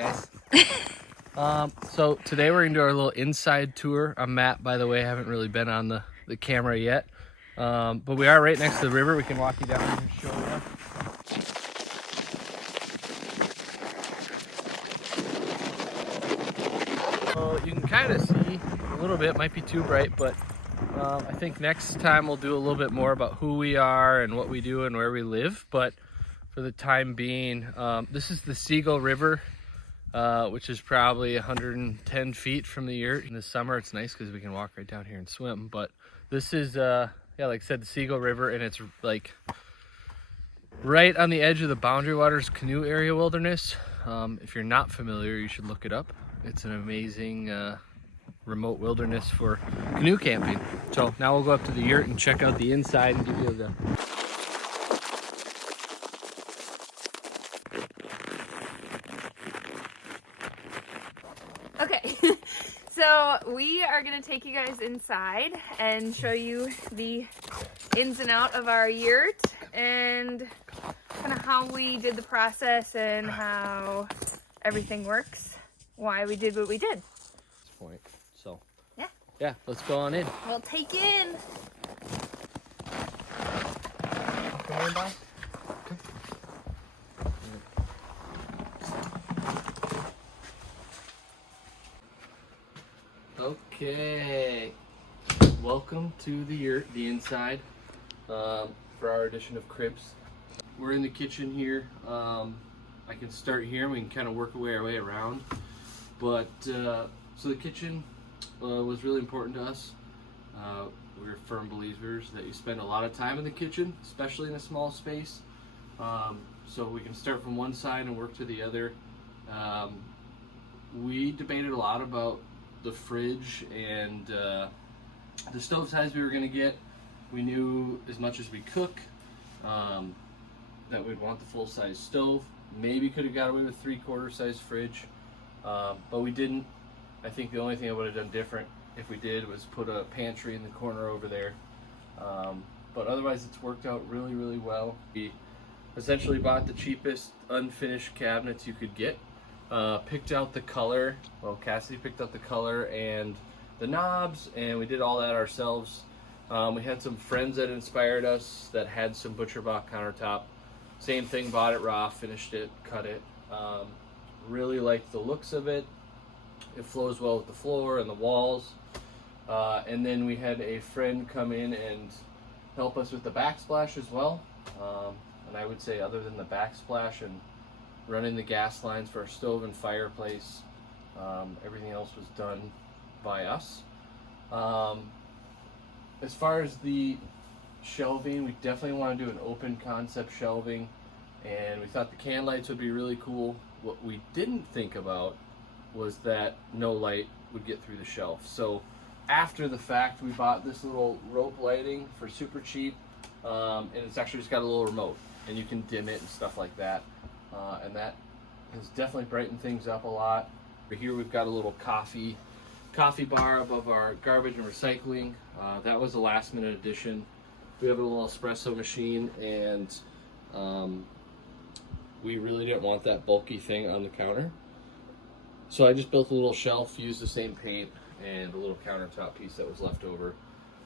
guys. So today we're gonna do our little inside tour. I'm Matt, by the way. I haven't really been on the camera yet, but we are right next to the river. We can walk you down and show you. So you can kind of see a little bit. Might be too bright, but I think next time we'll do a little bit more about who we are and what we do and where we live. But for the time being, this is the Seagull River. Which is probably 110 feet from the yurt. In the summer, it's nice because we can walk right down here and swim. But this is, yeah, like I said, the Seagull River, and it's like right on the edge of the Boundary Waters Canoe Area Wilderness. If you're not familiar, you should look it up. It's an amazing remote wilderness for canoe camping. So now we'll go up to the yurt and check out the inside and give you the Okay, so we are going to take you guys inside and show you the ins and out of our yurt and kind of how we did the process and how everything works, why we did what we did. point. So yeah, let's go on in. We'll take you in. Come on by. Okay, welcome to the yurt, the inside, for our edition of Cribs. We're in the kitchen here. I can start here and we can kind of work our way around. But, so the kitchen was really important to us. We're firm believers that you spend a lot of time in the kitchen, especially in a small space. So we can start from one side and work to the other. We debated a lot about the fridge and the stove size we were going to get. We knew as much as we cook that we'd want the full size stove. Maybe could have got away with 3/4 size fridge, but we didn't. I think the only thing I would have done different if we did was put a pantry in the corner over there. But otherwise it's worked out really, really well. We essentially bought the cheapest unfinished cabinets you could get. Picked out the color. Well, Cassidy picked out the color and the knobs, and we did all that ourselves. We had some friends that inspired us that had some ButcherBox countertop. Same thing, bought it raw, finished it, cut it. Really liked the looks of it. It flows well with the floor and the walls. And then we had a friend come in and help us with the backsplash as well. And I would say other than the backsplash and running the gas lines for our stove and fireplace, everything else was done by us. As far as the shelving, we definitely want to do an open concept shelving, and we thought the can lights would be really cool. What we didn't think about was that no light would get through the shelf. So after the fact, we bought this little rope lighting for super cheap, and it's actually just got a little remote, and you can dim it and stuff like that. And that has definitely brightened things up a lot. Here we've got a little coffee bar above our garbage and recycling. That was a last minute addition. We have a little espresso machine, and we really didn't want that bulky thing on the counter. So I just built a little shelf, used the same paint and a little countertop piece that was left over,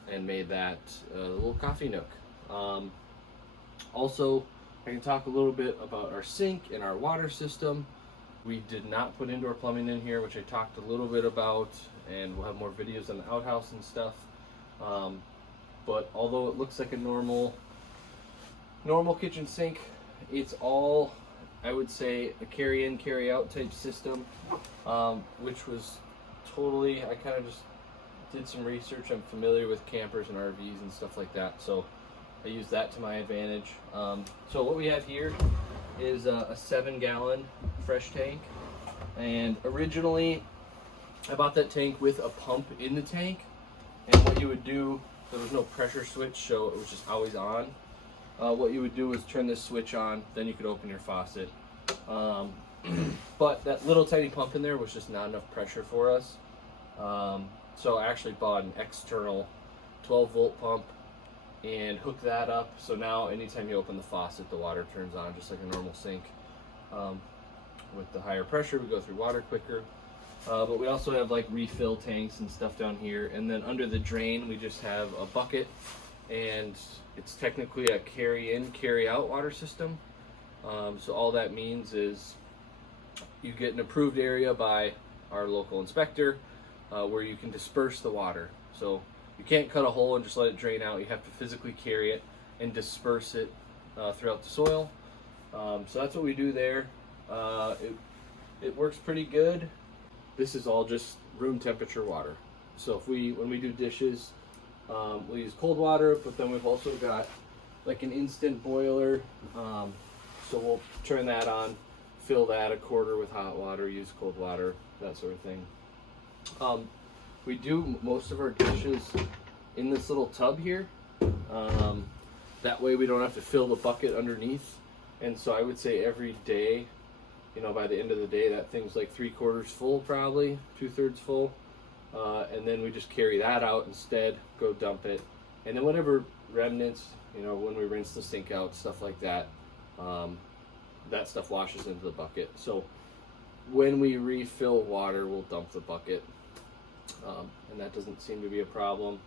and made that a little coffee nook. Also, I can talk a little bit about our sink and our water system. We did not put indoor plumbing in here, which I talked a little bit about, and we'll have more videos on the outhouse and stuff. But although it looks like a normal kitchen sink, it's all, I would say, a carry in, carry out type system, which was totally, I kind of just did some research. I'm familiar with campers and RVs and stuff like that, so I use that to my advantage. So what we have here is a 7-gallon fresh tank, and originally I bought that tank with a pump in the tank, and what you would do, there was no pressure switch, so it was just always on. What you would do is turn this switch on, then you could open your faucet. But that little tiny pump in there was just not enough pressure for us. So I actually bought an external 12-volt pump and hook that up, so now anytime you open the faucet, the water turns on just like a normal sink. with the higher pressure, we go through water quicker. But we also have like refill tanks and stuff down here. And then under the drain, we just have a bucket, and it's technically a carry in, carry out water system. So all that means is you get an approved area by our local inspector where you can disperse the water. So you can't cut a hole and just let it drain out. You have to physically carry it and disperse it throughout the soil. So that's what we do there. It works pretty good. This is all just room temperature water. So when we do dishes, we use cold water, but then we've also got like an instant boiler. So we'll turn that on, fill that a quarter with hot water, use cold water, that sort of thing. We do most of our dishes in this little tub here. That way we don't have to fill the bucket underneath. And so I would say every day, you know, by the end of the day, that thing's like 3/4 full, probably 2/3 full. And then we just carry that out instead, go dump it. And then whatever remnants, you know, when we rinse the sink out, stuff like that, that stuff washes into the bucket. So when we refill water, we'll dump the bucket. And that doesn't seem to be a problem.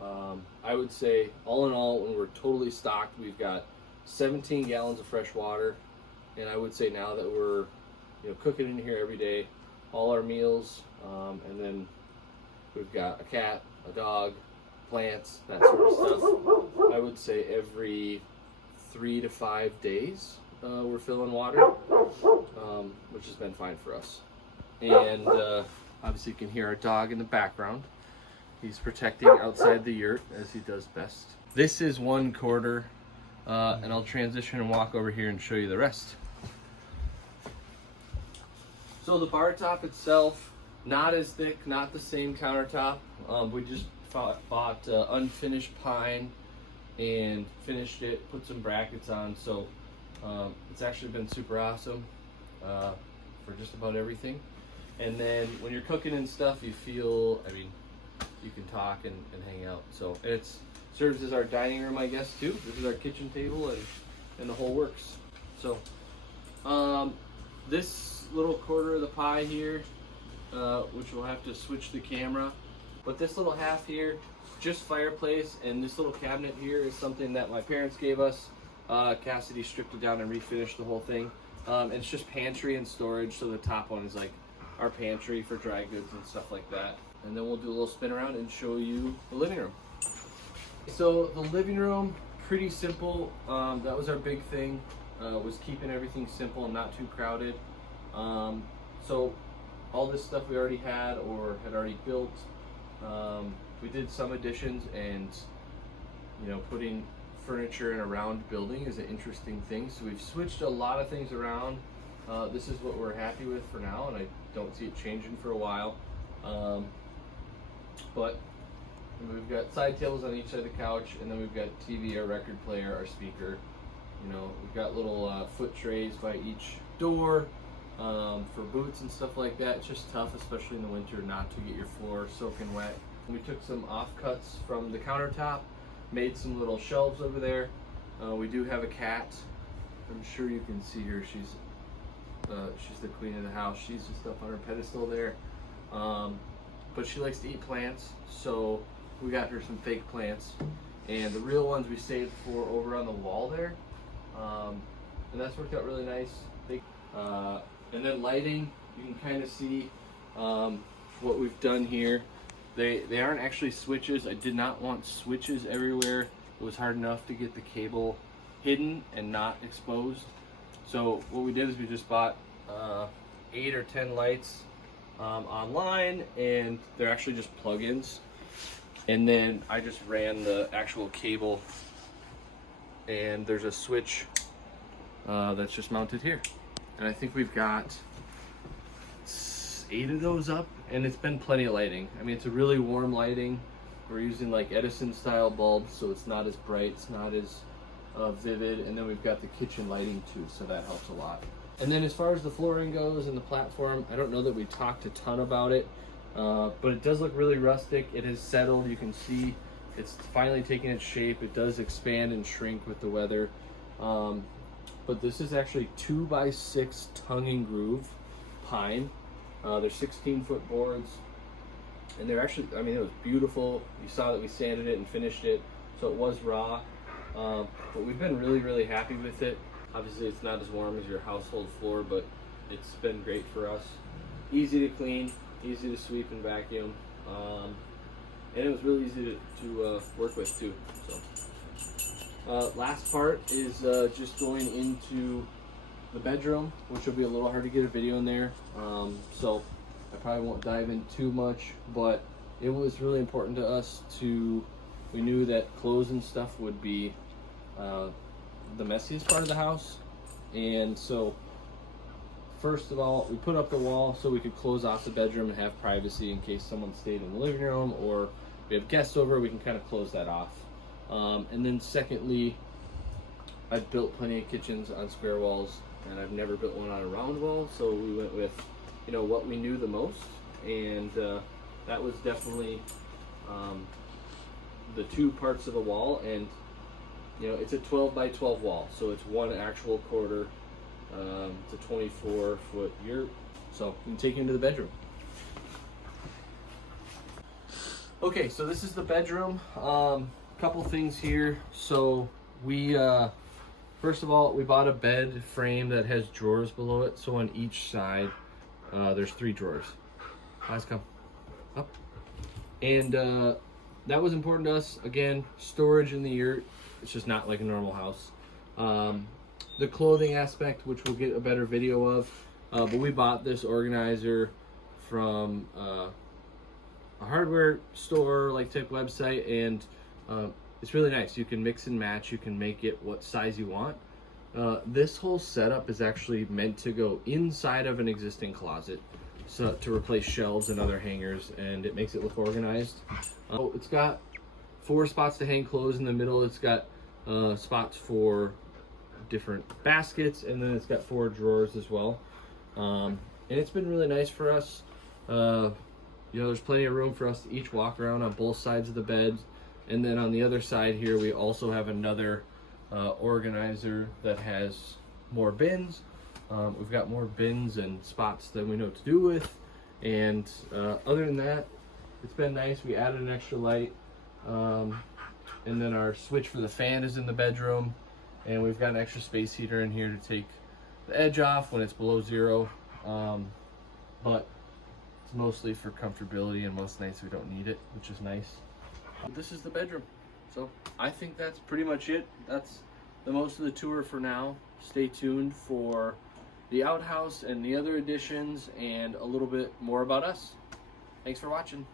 I would say all in all, when we're totally stocked, we've got 17 gallons of fresh water. And I would say now that we're, you know, cooking in here every day, all our meals, and then we've got a cat, a dog, plants, that sort of stuff. I would say every 3 to 5 days we're filling water, which has been fine for us. And obviously you can hear our dog in the background. He's protecting outside the yurt as he does best. This is 1/4, and I'll transition and walk over here and show you the rest. So the bar top itself, not as thick, not the same countertop. We just bought unfinished pine and finished it, put some brackets on. So it's actually been super awesome for just about everything. And then when you're cooking and stuff, you feel, I mean, you can talk and hang out. So it serves as our dining room, I guess, too. This is our kitchen table and the whole works. So this little quarter of the pie here, which we'll have to switch the camera, but this little half here, just fireplace, and this little cabinet here is something that my parents gave us. Cassidy stripped it down and refinished the whole thing. It's just pantry and storage, so the top one is like our pantry for dry goods and stuff like that. And then we'll do a little spin around and show you the living room. So the living room, pretty simple. That was our big thing, was keeping everything simple and not too crowded. So all this stuff we already had or had already built. We did some additions, and you know, putting furniture in a round building is an interesting thing. So we've switched a lot of things around. This is what we're happy with for now, and I don't see it changing for a while. But we've got side tables on each side of the couch, and then we've got TV, our record player, our speaker. You know, we've got little foot trays by each door for boots and stuff like that. It's just tough, especially in the winter, not to get your floor soaking wet. We took some offcuts from the countertop, made some little shelves over there. We do have a cat. I'm sure you can see her. She's the queen of the house. She's just up on her pedestal there. But she likes to eat plants, so we got her some fake plants. And the real ones we saved for over on the wall there. And that's worked out really nice. And then lighting, you can kind of see what we've done here. They aren't actually switches. I did not want switches everywhere. It was hard enough to get the cable hidden and not exposed. So what we did is we just bought 8 or 10 lights online, and they're actually just plug-ins. And then I just ran the actual cable, and there's a switch that's just mounted here. And I think we've got 8 of those up, and it's been plenty of lighting. I mean, it's a really warm lighting. We're using like Edison style bulbs, so it's not as bright, it's not as vivid. And then we've got the kitchen lighting too, so that helps a lot. And then as far as the flooring goes and the platform, I don't know that we talked a ton about it, but it does look really rustic. It has settled. You can see it's finally taking its shape. It does expand and shrink with the weather. but this is actually 2x6 tongue and groove pine. They're 16-foot boards, and they're actually, I mean, it was beautiful. You saw that we sanded it and finished it, so it was raw, but we've been really happy with it. Obviously it's not as warm as your household floor, but it's been great for us. Easy to clean, easy to sweep and vacuum, and it was really easy to work with too. So last part is just going into the bedroom, which will be a little hard to get a video in there, so I probably won't dive in too much, but it was really important to us we knew that clothes and stuff would be the messiest part of the house. And so first of all, we put up the wall so we could close off the bedroom and have privacy in case someone stayed in the living room or we have guests over, we can kind of close that off. And then secondly, I've built plenty of kitchens on square walls, and I've never built one on a round wall, so we went with, you know, what we knew the most, and that was definitely the two parts of the wall. And you know, it's a 12 by 12 wall, so it's one actual quarter. It's a 24-foot yurt, so we can take you into the bedroom. Okay, so this is the bedroom. Couple things here. So we first of all, we bought a bed frame that has drawers below it, so on each side there's 3 drawers. Guys, come up. And that was important to us. Again, storage in the yurt. It's just not like a normal house. The clothing aspect, which we'll get a better video of, but we bought this organizer from a hardware store like type website, and it's really nice. You can mix and match. You can make it what size you want. This whole setup is actually meant to go inside of an existing closet, so to replace shelves and other hangers, and it makes it look organized. It's got 4 spots to hang clothes in the middle. It's got spots for different baskets, and then it's got 4 drawers as well. And it's been really nice for us. You know, there's plenty of room for us to each walk around on both sides of the bed. And then on the other side here, we also have another organizer that has more bins. We've got more bins and spots than we know what to do with. And other than that, it's been nice. We added an extra light. And then our switch for the fan is in the bedroom. And we've got an extra space heater in here to take the edge off when it's below 0. But it's mostly for comfortability, and most nights we don't need it, which is nice. This is the bedroom. So I think that's pretty much it. That's the most of the tour for now. Stay tuned for the outhouse and the other additions and a little bit more about us. Thanks for watching.